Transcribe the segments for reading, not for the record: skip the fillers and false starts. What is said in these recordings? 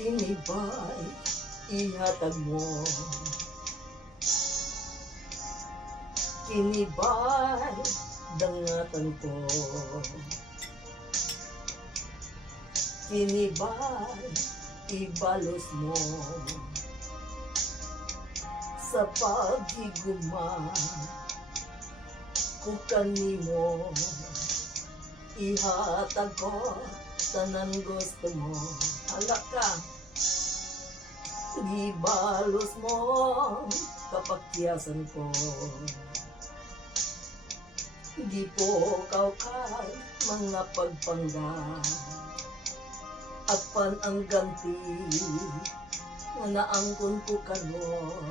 Kini ba'y ihatag mo? Kini ba'y dangatan ko? Kini ba'y ibalos mo? Sa paghigugma ko kanimo, ihatag ko tanan gusto mo. Halak ka, gibalos mo kapakyasan ko. Di po kay mga pagpanggap, apan ang ganti na naangkon ko kanon,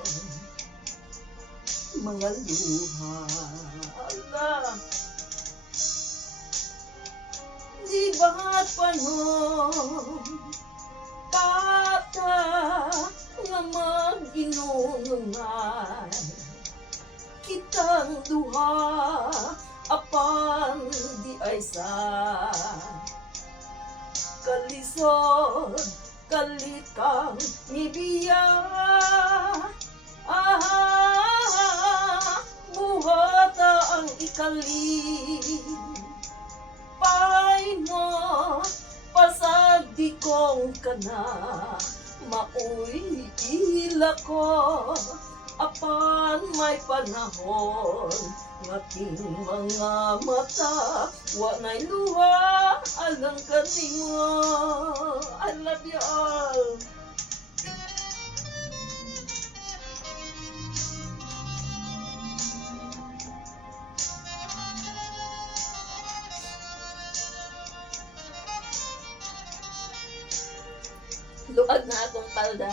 mga luha. Ala, di ba't panon pata nga mag-inunungay kitang duha, apan di ay sa kalisod kalikang nibiya. Buhata ang ikali pay mo pasagdi kong kana, maoy ila ko apan may panahon ngating mga mata wanay luha alang kanimo. I love you all. Luag na akong palda.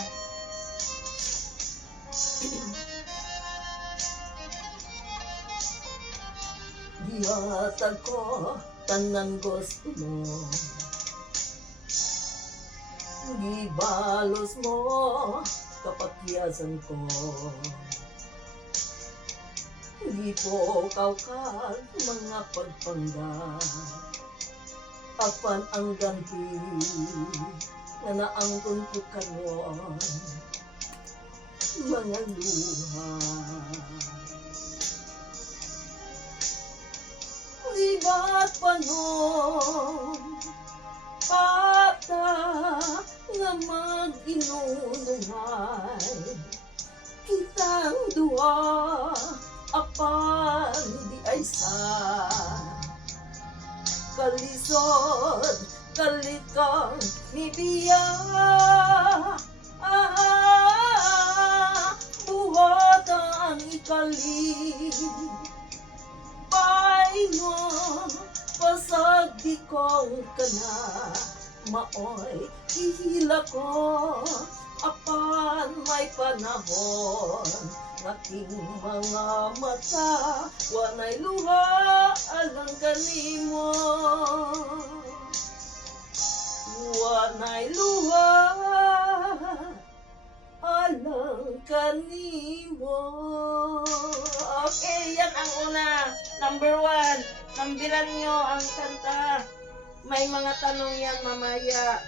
Dihatag ko tanan gusto mo, gibalos mo kapakyasan ko. Di po kag mga pagpanggap, apan ang ganti na naangkon ko kanon, mga luha. Di ba't panon pata nga mag-inunungay kitang duha, apan di ay sa kalisod kalikang nibiya. Buhata ang ikali pay mo pasagdi kong kana, maoy ihila ko apan may panahon ngating mga mata wanay luha alang kanimo. Wanay luha alang kanimo. Okay, yan ang una. Number 1, nambilan nyo ang kanta. May mga tanong yan mamaya.